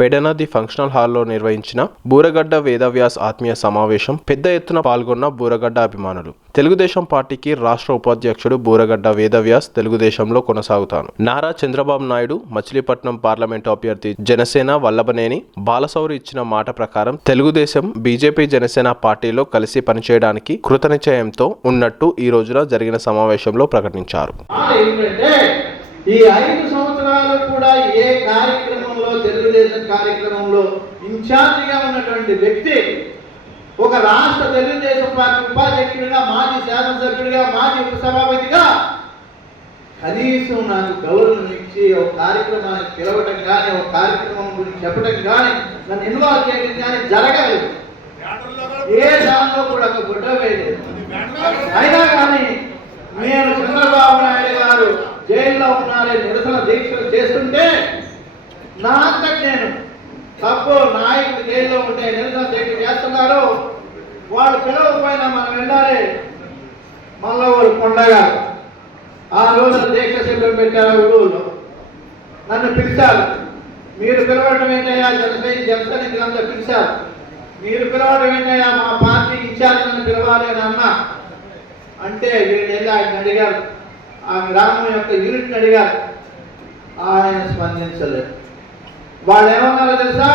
పెడనది functional హాల్లో నిర్వహించిన బూరగడ్డ వేదవ్యాస్ ఆత్మీయ సమావేశం పెద్ద ఎత్తున పాల్గొన్న బూరగడ్డ అభిమానులు. తెలుగుదేశం పార్టీకి రాష్ట్ర ఉపాధ్యక్షుడు బూరగడ్డ వేదవ్యాస్ తెలుగుదేశంలో కొనసాగుతాను. నారా చంద్రబాబు నాయుడు మచిలీపట్నం పార్లమెంటు అభ్యర్థి జనసేన వల్లభనేని బాలశౌరి ఇచ్చిన మాట ప్రకారం తెలుగుదేశం బీజేపీ జనసేన పార్టీలో కలిసి పనిచేయడానికి కృతనిశ్చయంతో ఉన్నట్టు ఈ రోజున జరిగిన సమావేశంలో ప్రకటించారు. ఈ 5 సంవత్సరాలు కూడా ఏ కార్యక్రమంలో తెలుగుదేశం కార్యక్రమంలో ఇన్ఛార్జిగా ఉన్నటువంటి వ్యక్తి ఒక రాష్ట్ర తెలుగుదేశం పార్టీ ఉపాధ్యక్షుడిగా, మాజీ శాసనసభ్యుడిగా, మాజీ ఉపసభాపతిగా కనీసం నాకు గౌరవం ఇచ్చి ఒక కార్యక్రమానికి పిలవటం కానీ, ఒక కార్యక్రమం గురించి చెప్పడం కానీ, నన్ను ఇన్వాల్వ్ చేయడం కానీ జరగలేదు. ఏ దానిలో కూడా ఒక గుడ్డ వేయలేదు. అయినా కానీ నేను చంద్రబాబు నాయుడు గారు జైల్లో ఉన్నారే నిరసన దీక్షలు చేస్తుంటే నా అంతటి నేను తప్పు నాయకుడు జైల్లో ఉంటే నిరసన దీక్ష చేస్తున్నారు, వాళ్ళు పిలవకపోయినా మనం వెళ్ళాలి. మళ్ళా వాళ్ళు కొండగా ఆ రోజు దీక్ష శిబిరం పెట్టారు ఊళ్ళో, నన్ను పిలిచారు. మీరు పిలవడం ఏంటయ్యా, జనసైనికులంతా పిలిచారు. మీరు పిలవడం ఏంటయ్యా, మా పార్టీ ఇన్ఛార్జ్ నన్ను పిలవాలి అని అన్నా అంటే వీళ్ళు వెళ్ళి ఆయన అడిగారు, ఆ గ్రామం యొక్క యూనిట్ని అడిగారు. ఆయన స్పందించలేదు. వాళ్ళు ఏమన్నారో తెలుసా,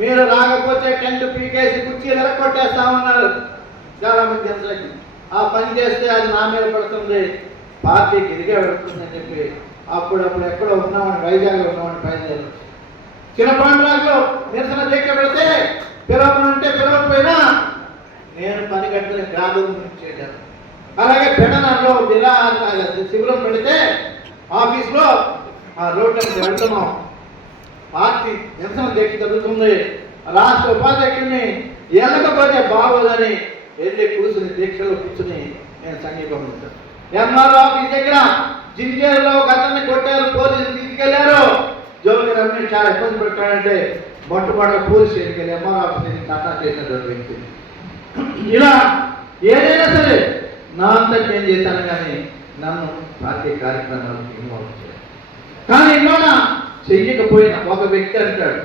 మీరు రాకపోతే టెంట్ పీకేసి కుర్చీలు ఎరగొట్టేస్తామన్నారు. చాలా మంది జనసైనికులు ఆ పని చేస్తే అది నా మీద పడుతుంది, పార్టీకి ఇదిగే పెడుతుంది అని చెప్పి అప్పుడప్పుడు ఎక్కడో ఉన్నామని, వైజాగ్లో ఉన్నామని బయలుదేరి చిన్నపాండ్రాలో నిరసన దీక్ష పెడితే పిలవమంటే పిలవకపోయినా నేను పని కట్టుకుని గ్రామం చేయలేదు. అలాగే పెడనలో శిబిరం పెడితే ఆఫీస్లో ఆ రోడ్డు వెళ్తున్నాం, పార్టీ నిరసన దీక్ష జరుగుతుంది, రాష్ట్ర ఉపాధ్యక్షుడిని వెళ్ళకపోతే బాగోదని వెళ్ళి కూర్చుని దీక్షలో కూర్చుని నేను సంఘీభవించాను. ఎంఆర్ఓ ఆఫీస్ దగ్గర జింజేరులో ఒక అతన్ని కొట్టారు, పోలీసులు తీసుకెళ్లారు. జోగి రమేష్ చాలా ఇబ్బంది పెట్టాడంటే మొట్టమొదటి పోలీస్ స్టేషన్కి వెళ్ళి ఎంఆర్ఓ ఆఫీస్ టాటా చేసినటువంటి ఇలా ఏదైనా సరే నా అంతటి నేను చేశాను, కానీ నన్ను పార్టీ కార్యక్రమాలకు ఇన్వాల్వ్ చేయాలి. కానీ ఇవాళ చెయ్యకపోయినా ఒక వ్యక్తి అంటాడు,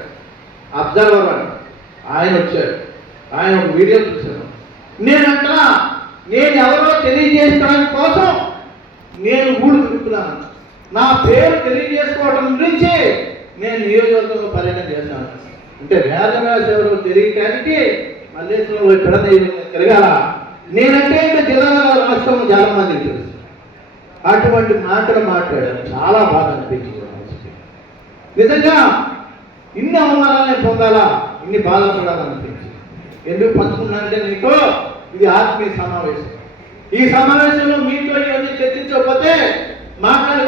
అబ్జర్వర్ అని ఆయన వచ్చాడు, ఆయన ఒక వీడియో చూశాను. నేనంటా నేను ఎవరో తెలియజేసుకోవడం కోసం నేను ఊళ్ళు తిరుగుతున్నాను, నా పేరు తెలియజేసుకోవడం గురించి నేను నియోజకవర్గంలో పర్యటన చేశాను. అంటే వేదవ్యాస్ ఎవరో తెలియటానికి మల్లేశ్వరంలో ఇక్కడ తిరగాల. నేనంటే జిల్లాలో రాష్ట్రం చాలా మందికి తెలుసు. అటువంటి మాటలు మాట్లాడాను, చాలా బాధ అనిపించింది. నిజంగా ఇన్ని అవమానాలనే పొందాలా, ఇన్ని బాధపడాలనిపించింది. ఎందుకు పంచుకున్నానంటే మీతో ఇది ఆత్మీయ సమావేశం. ఈ సమావేశంలో మీతో ఇవన్నీ చర్చించకపోతే మాట్లాడే